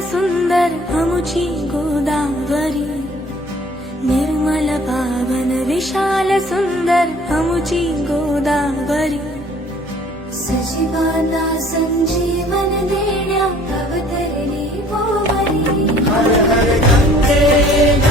सुंदर अमुची गोदावरी, निर्मल पावन विशाल सुंदर अमुची गोदावरी, सजीवांना संजीवन देण्या अवतरली गोवरी. हर हर गंगे